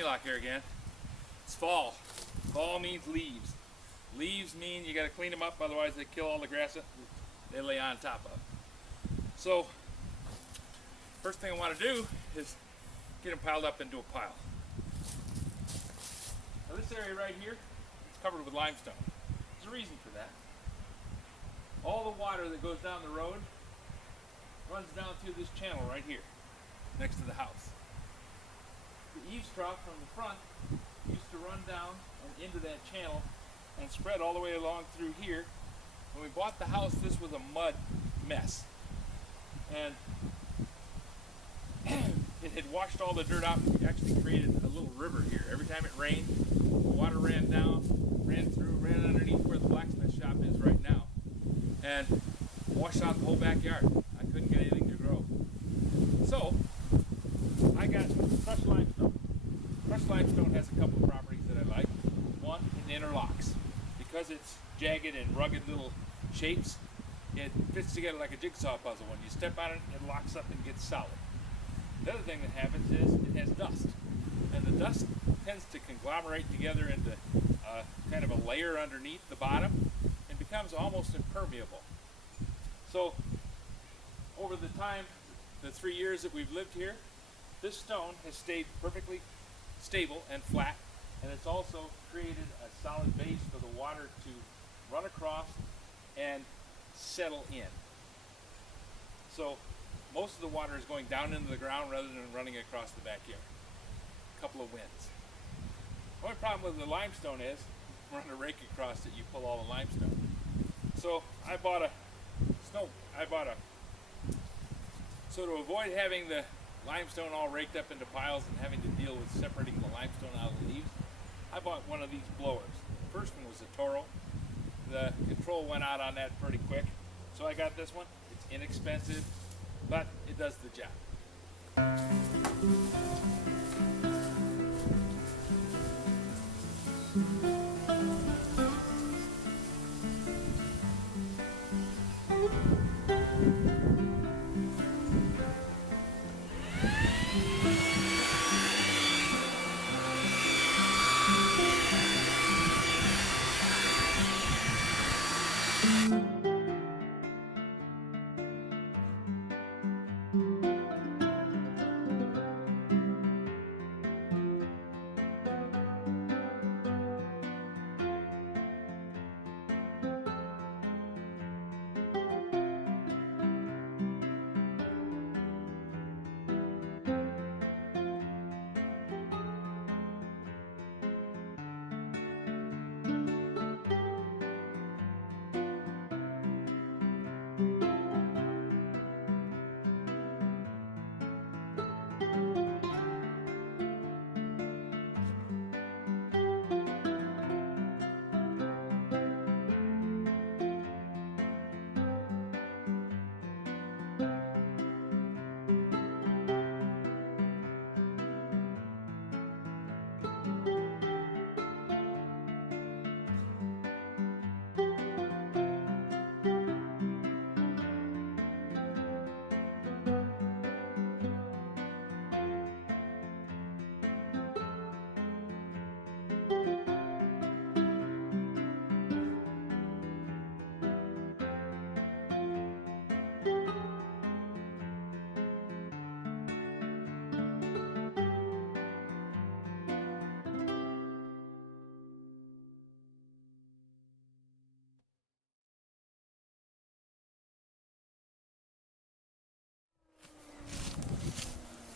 Sneelock here again. It's fall. Fall means leaves. Leaves mean you got to clean them up, otherwise they kill all the grass that they lay on top of. So, first thing I want to do is get them piled up into a pile. Now this area right here is covered with limestone. There's a reason for that. All the water that goes down the road runs down through this channel right here, next to the house. The eaves trough from the front used to run down and into that channel and spread all the way along through here. When we bought the house, this was a mud mess. And it had washed all the dirt out and actually created a little river here. Every time it rained, the water ran down, ran through, ran underneath where the blacksmith shop is right now, and washed out the whole backyard. I couldn't get anything to grow. So, I got crushed limestone. Crushed limestone has a couple of properties that I like. One, it interlocks. Because it's jagged and rugged little shapes, it fits together like a jigsaw puzzle. When you step on it, it locks up and gets solid. The other thing that happens is it has dust. And the dust tends to conglomerate together into kind of a layer underneath the bottom and becomes almost impermeable. So, over the time, the 3 years that we've lived here, this stone has stayed perfectly stable and flat, and it's also created a solid base for the water to run across and settle in. So most of the water is going down into the ground rather than running across the backyard. A couple of winds. The only problem with the limestone is, run a rake across it, you pull all the limestone. So so to avoid having the limestone all raked up into piles and having to deal with separating the limestone out of the leaves, I bought one of these blowers. The first one was a Toro. The control went out on that pretty quick, so I got this one. It's inexpensive, but it does the job.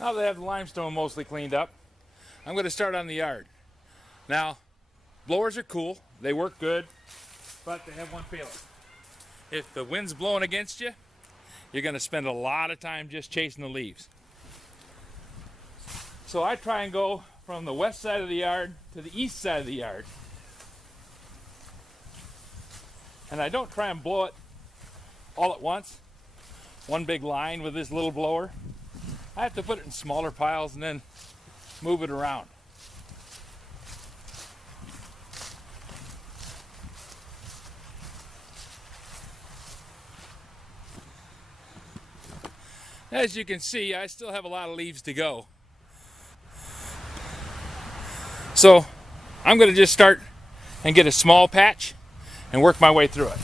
Now that I have the limestone mostly cleaned up, I'm going to start on the yard. Now, blowers are cool, they work good, but they have one failing. If the wind's blowing against you, you're going to spend a lot of time just chasing the leaves. So I try and go from the west side of the yard to the east side of the yard. And I don't try and blow it all at once, one big line with this little blower. I have to put it in smaller piles and then move it around. As you can see, I still have a lot of leaves to go. So I'm going to just start and get a small patch and work my way through it.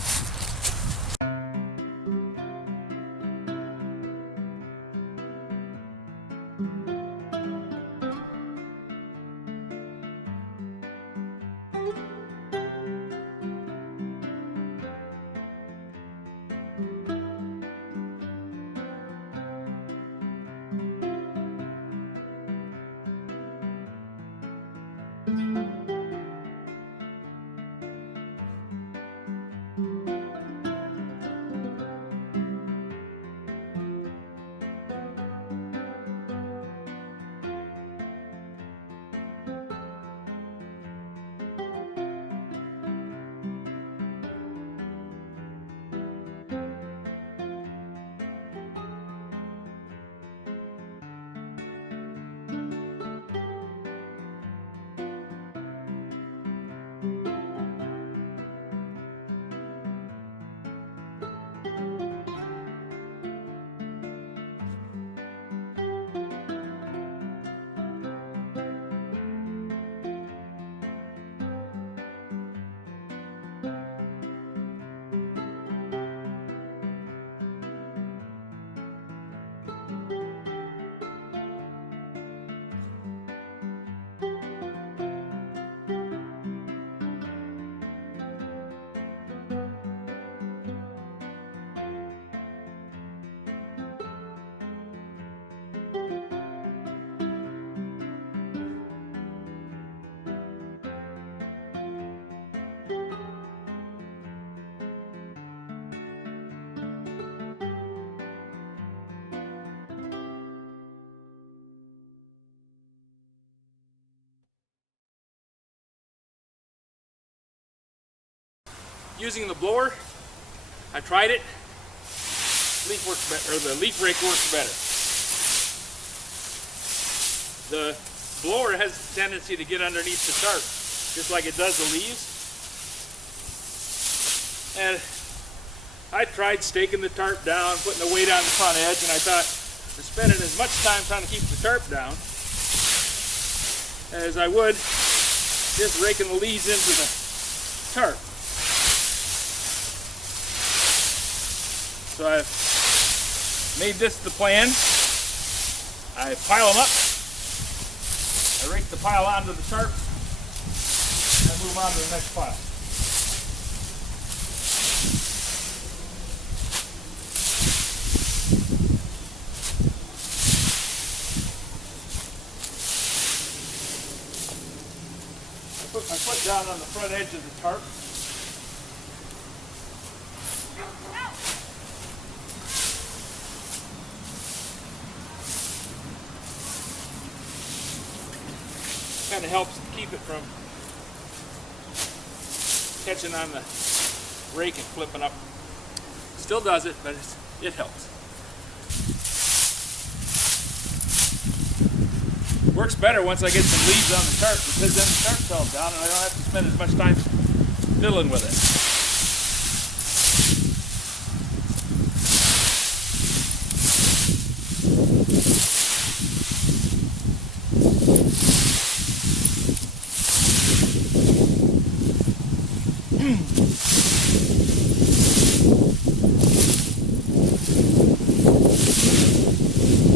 Using the blower, I tried it. Leaf works better, or the leaf rake works better. The blower has a tendency to get underneath the tarp, just like it does the leaves. And I tried staking the tarp down, putting the weight on the front edge, and I thought I'm spending as much time trying to keep the tarp down as I would just raking the leaves into the tarp. So I've made this the plan. I pile them up. I rake the pile onto the tarp, and I move on to the next pile. I put my foot down on the front edge of the tarp. Kind of helps keep it from catching on the rake and flipping up. Still does it, but it helps. Works better once I get some leaves on the tarp, because then the tarp fell down and I don't have to spend as much time fiddling with it.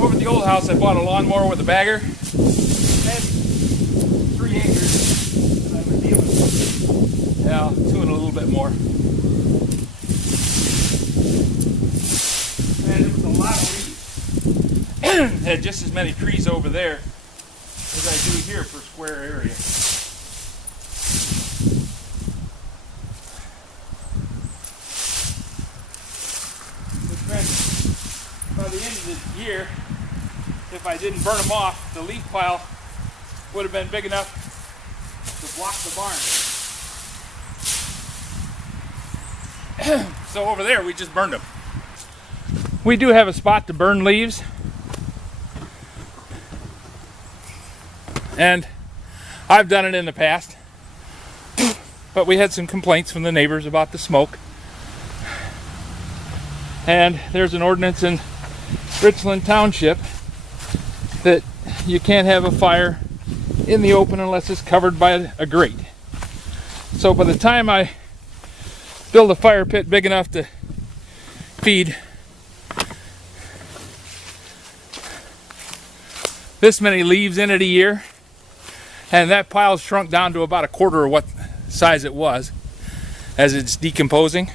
Over at the old house, I bought a lawnmower with a bagger. It had 3 acres, and I was dealing with, yeah, 2 and a little bit more. And it was a lot of leaves. Had just as many trees over there as I do here for a square area. By the end of the year, if I didn't burn them off, the leaf pile would have been big enough to block the barn. So over there, we just burned them. We do have a spot to burn leaves. And I've done it in the past. But we had some complaints from the neighbors about the smoke. And there's an ordinance in Richland Township that you can't have a fire in the open unless it's covered by a grate. So by the time I build a fire pit big enough to feed this many leaves in it a year, and that pile's shrunk down to about a quarter of what size it was as it's decomposing.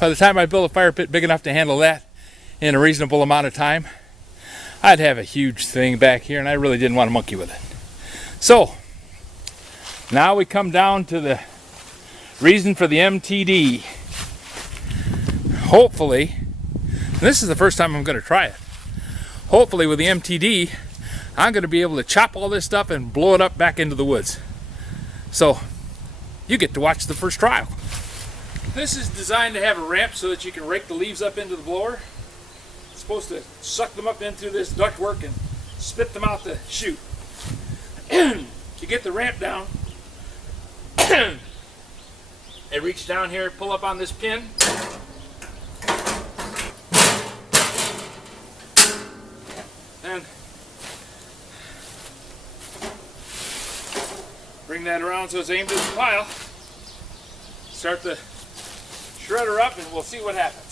By the time I build a fire pit big enough to handle that in a reasonable amount of time, I'd have a huge thing back here, and I really didn't want to monkey with it. So now we come down to the reason for the MTD. Hopefully, this is the first time I'm going to try it. Hopefully with the MTD, I'm going to be able to chop all this stuff and blow it up back into the woods. So you get to watch the first trial. This is designed to have a ramp so that you can rake the leaves up into the blower. It's supposed to suck them up into this ductwork and spit them out the chute. You get the ramp down, and reach down here, pull up on this pin, and bring that around so it's aimed at the pile. Start the shredder up and we'll see what happens.